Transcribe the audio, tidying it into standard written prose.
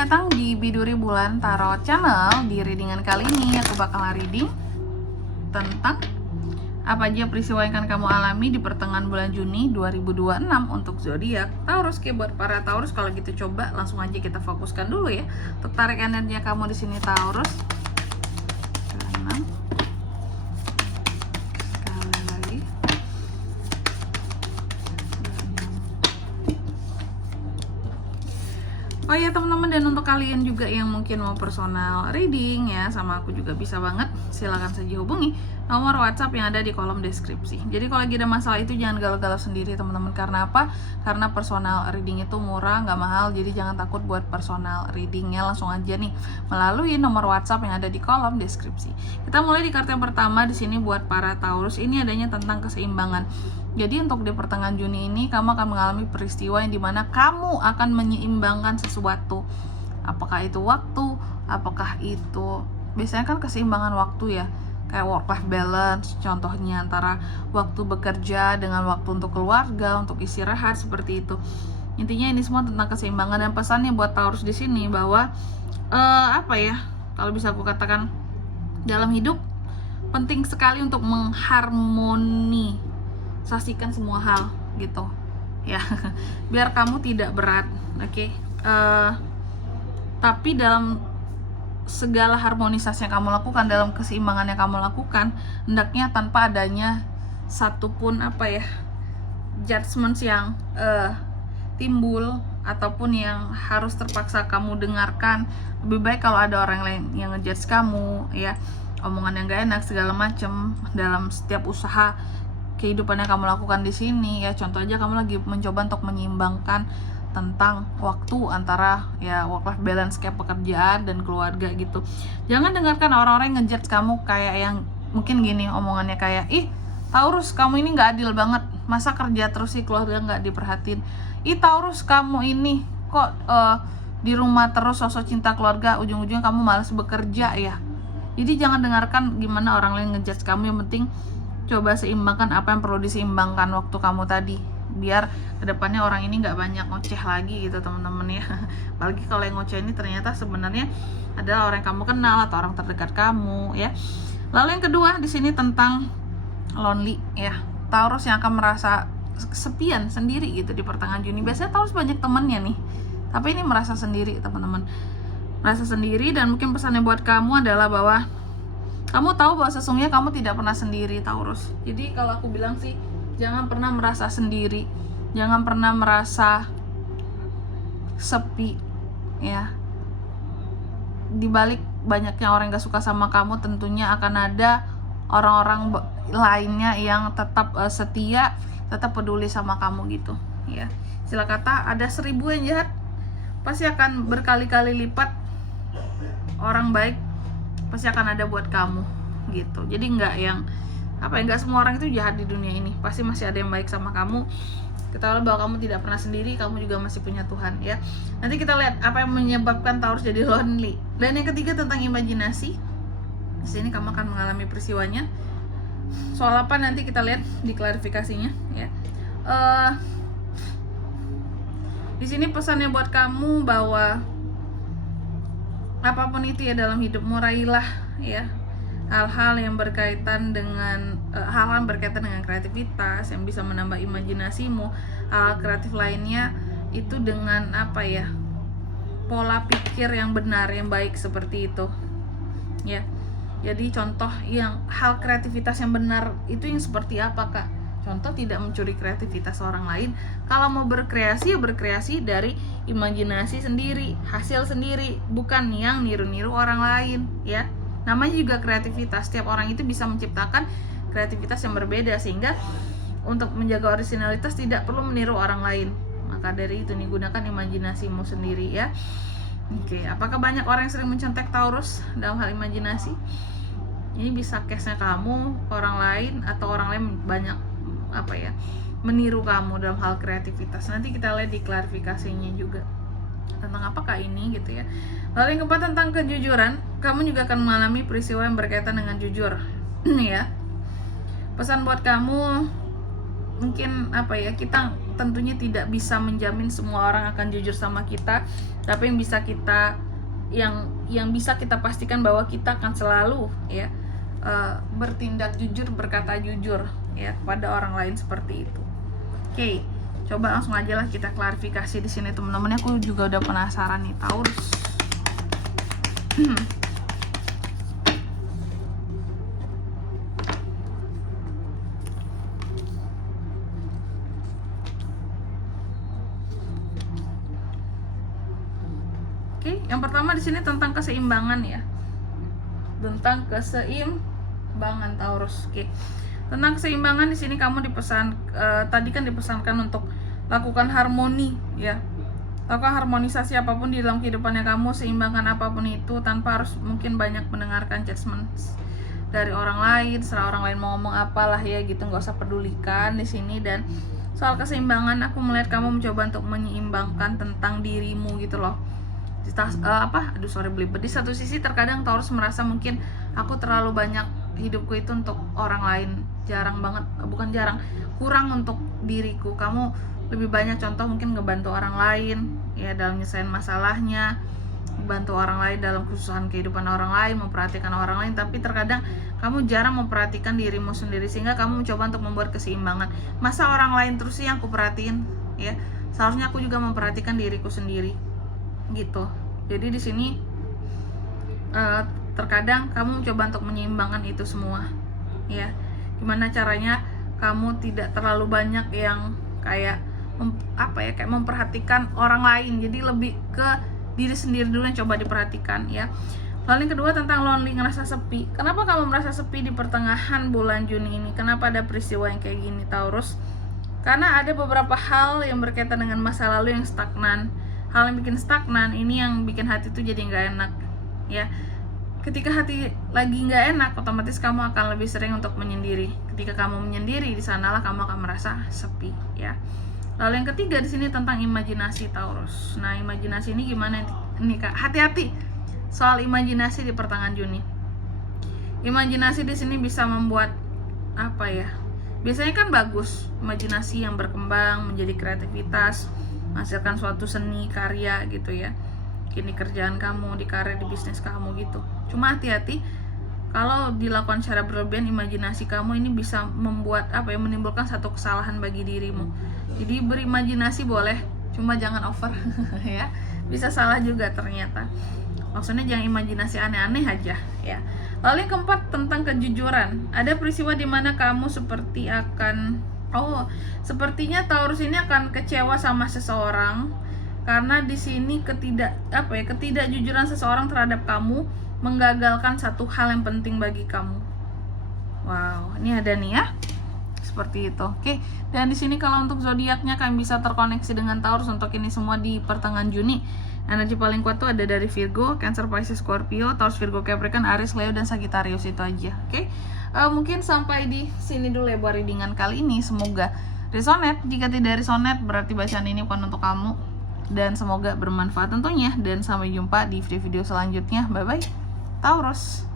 datang di Biduri Bulan Tarot Channel. Di readingan kali ini aku bakal reading tentang apa aja peristiwa yang akan kamu alami di pertengahan bulan Juni 2026 untuk zodiak Taurus. Oke, buat para Taurus, kalau gitu coba langsung aja kita fokuskan dulu ya. Untuk tarik energinya kamu di sini Taurus. Sekali lagi. Oh ya teman-teman, dan untuk kalian juga yang mungkin mau personal reading ya sama aku juga bisa banget, silakan saja hubungi nomor WhatsApp yang ada di kolom deskripsi. Jadi kalau lagi ada masalah itu jangan galau-galau sendiri teman-teman. Karena apa? Karena personal reading itu murah, nggak mahal. Jadi jangan takut buat personal readingnya, langsung aja nih melalui nomor WhatsApp yang ada di kolom deskripsi. Kita mulai di kartu yang pertama di sini buat para Taurus. Ini adanya tentang keseimbangan. Jadi untuk di pertengahan Juni ini kamu akan mengalami peristiwa yang dimana kamu akan menyeimbangkan sesuatu. Apakah itu waktu, apakah itu biasanya kan keseimbangan waktu ya, kayak work life balance contohnya, antara waktu bekerja dengan waktu untuk keluarga, untuk istirahat, seperti itu. Intinya ini semua tentang keseimbangan. Dan pesannya buat Taurus di sini bahwa apa ya, kalau bisa aku katakan, dalam hidup penting sekali untuk mengharmonisasikan semua hal gitu ya. Biar kamu tidak berat, oke? Tapi dalam segala harmonisasi yang kamu lakukan, dalam keseimbangan yang kamu lakukan, hendaknya tanpa adanya satupun judgment yang timbul ataupun yang harus terpaksa kamu dengarkan. Lebih baik kalau ada orang lain yang ngejudge kamu ya, omongan yang gak enak segala macem dalam setiap usaha kehidupan yang kamu lakukan di sini ya. Contoh aja, kamu lagi mencoba untuk menyeimbangkan tentang waktu antara ya work life balance kayak pekerjaan dan keluarga gitu. Jangan dengarkan orang-orang yang ngejudge kamu kayak yang mungkin gini omongannya kayak, ih Taurus kamu ini nggak adil banget, masa kerja terus sih keluarga nggak diperhatiin. Ih Taurus kamu ini kok di rumah terus sosok cinta keluarga, ujung-ujungnya kamu malas bekerja ya. Jadi jangan dengarkan gimana orang lain ngejudge kamu. Yang penting coba seimbangkan apa yang perlu diseimbangkan waktu kamu tadi, biar kedepannya orang ini nggak banyak ngoceh lagi gitu teman-teman ya. Apalagi kalau yang ngoceh ini ternyata sebenarnya adalah orang yang kamu kenal atau orang terdekat kamu ya. Lalu yang kedua di sini tentang lonely ya, Taurus yang akan merasa kesepian sendiri gitu di pertengahan Juni. Biasanya Taurus banyak temannya nih, tapi ini merasa sendiri teman-teman, merasa sendiri. Dan mungkin pesannya buat kamu adalah bahwa kamu tahu bahwa sesungguhnya kamu tidak pernah sendiri Taurus. Jadi kalau aku bilang sih, jangan pernah merasa sendiri, jangan pernah merasa sepi ya. Di balik banyaknya orang yang gak suka sama kamu, tentunya akan ada orang-orang lainnya yang tetap setia, tetap peduli sama kamu gitu ya. Istilah kata, ada 1000 yang jahat, pasti akan berkali-kali lipat orang baik pasti akan ada buat kamu gitu. Jadi nggak semua orang itu jahat di dunia ini, pasti masih ada yang baik sama kamu. Ketahuilah bahwa kamu tidak pernah sendiri, kamu juga masih punya Tuhan ya. Nanti kita lihat apa yang menyebabkan Taurus jadi lonely. Dan yang ketiga tentang imajinasi. Di sini kamu akan mengalami peristiwanya. Soal apa nanti kita lihat di klarifikasinya ya. Di sini pesannya buat kamu bahwa apapun itu ya dalam hidupmu, raihlah ya hal-hal yang berkaitan dengan kreativitas yang bisa menambah imajinasimu. Hal kreatif lainnya itu dengan pola pikir yang benar, yang baik, seperti itu ya. Jadi contoh yang hal kreativitas yang benar itu yang seperti apa Kak? Contoh, tidak mencuri kreativitas orang lain. Kalau mau berkreasi, ya berkreasi dari imajinasi sendiri, hasil sendiri, bukan yang niru-niru orang lain ya. Namanya juga kreativitas. Setiap orang itu bisa menciptakan kreativitas yang berbeda, sehingga untuk menjaga originalitas tidak perlu meniru orang lain. Maka dari itu nih, gunakan imajinasimu sendiri ya. Oke, apakah banyak orang yang sering mencontek Taurus dalam hal imajinasi? Ini bisa case-nya kamu ke orang lain, atau orang lain banyak meniru kamu dalam hal kreativitas. Nanti kita lihat di klarifikasinya juga tentang apakah ini gitu ya. Lalu yang keempat tentang kejujuran, kamu juga akan mengalami peristiwa yang berkaitan dengan jujur ya. Pesan buat kamu mungkin kita tentunya tidak bisa menjamin semua orang akan jujur sama kita, tapi yang bisa kita pastikan bahwa kita akan selalu ya bertindak jujur, berkata jujur ya kepada orang lain seperti itu. Oke, coba langsung aja lah kita klarifikasi di sini teman-teman. Aku juga udah penasaran nih, Taurus. Oke, yang pertama di sini tentang keseimbangan ya. Tentang keseimbangan Taurus. Oke. Tentang keseimbangan di sini kamu tadi kan dipesankan untuk lakukan harmoni ya. Lakukan harmonisasi apapun di dalam kehidupannya kamu, seimbangkan apapun itu tanpa harus mungkin banyak mendengarkan judgement dari orang lain, serah orang lain mau ngomong apalah ya gitu, nggak usah pedulikan di sini. Dan soal keseimbangan, aku melihat kamu mencoba untuk menyeimbangkan tentang dirimu gitu loh. Di satu sisi terkadang Taurus merasa mungkin aku terlalu banyak hidupku itu untuk orang lain, kurang untuk diriku. Kamu lebih banyak contoh mungkin ngebantu orang lain ya dalam nyelesain masalahnya, bantu orang lain dalam kesusahan kehidupan orang lain, memperhatikan orang lain, tapi terkadang kamu jarang memperhatikan dirimu sendiri, sehingga kamu mencoba untuk membuat keseimbangan. Masa orang lain terus sih yang aku perhatiin ya, seharusnya aku juga memperhatikan diriku sendiri gitu. Jadi di sini terkadang kamu mencoba untuk menyeimbangkan itu semua ya. Gimana caranya kamu tidak terlalu banyak yang kayak memperhatikan orang lain, jadi lebih ke diri sendiri dulu yang coba diperhatikan ya. Lalu yang kedua tentang lonely, ngerasa sepi. Kenapa kamu merasa sepi di pertengahan bulan Juni ini? Kenapa ada peristiwa yang kayak gini Taurus? Karena ada beberapa hal yang berkaitan dengan masa lalu yang stagnan. Hal yang bikin stagnan ini yang bikin hati tuh jadi nggak enak ya. Ketika hati lagi nggak enak, otomatis kamu akan lebih sering untuk menyendiri. Ketika kamu menyendiri, di sanalah kamu akan merasa sepi ya. Lalu yang ketiga di sini tentang imajinasi Taurus. Nah, imajinasi ini gimana nih Kak? Hati-hati soal imajinasi di pertengahan Juni. Imajinasi di sini bisa membuat biasanya kan bagus, imajinasi yang berkembang menjadi kreativitas, menghasilkan suatu seni karya gitu ya. Kini kerjaan kamu, di karir, di bisnis kamu gitu. Cuma hati-hati kalau dilakukan secara berlebihan, imajinasi kamu ini bisa membuat menimbulkan satu kesalahan bagi dirimu. Jadi berimajinasi boleh, cuma jangan over ya. Bisa salah juga ternyata. Maksudnya jangan imajinasi aneh-aneh aja ya. Lalu yang keempat tentang kejujuran. Ada peristiwa di mana kamu sepertinya Taurus ini akan kecewa sama seseorang karena di sini ketidakjujuran seseorang terhadap kamu menggagalkan satu hal yang penting bagi kamu. Wow, ini ada nih ya. Seperti itu. Oke. Dan di sini kalau untuk zodiaknya kalian bisa terkoneksi dengan Taurus untuk ini semua di pertengahan Juni. Energi paling kuat tuh ada dari Virgo, Cancer, Pisces, Scorpio, Taurus, Virgo, Capricorn, Aries, Leo, dan Sagittarius. Itu aja. Oke. Mungkin sampai di sini dulu ya buat readingan kali ini. Semoga resonate. Jika tidak resonate berarti bacaan ini bukan untuk kamu. Dan semoga bermanfaat tentunya. Dan sampai jumpa di video-video selanjutnya. Bye-bye Taurus.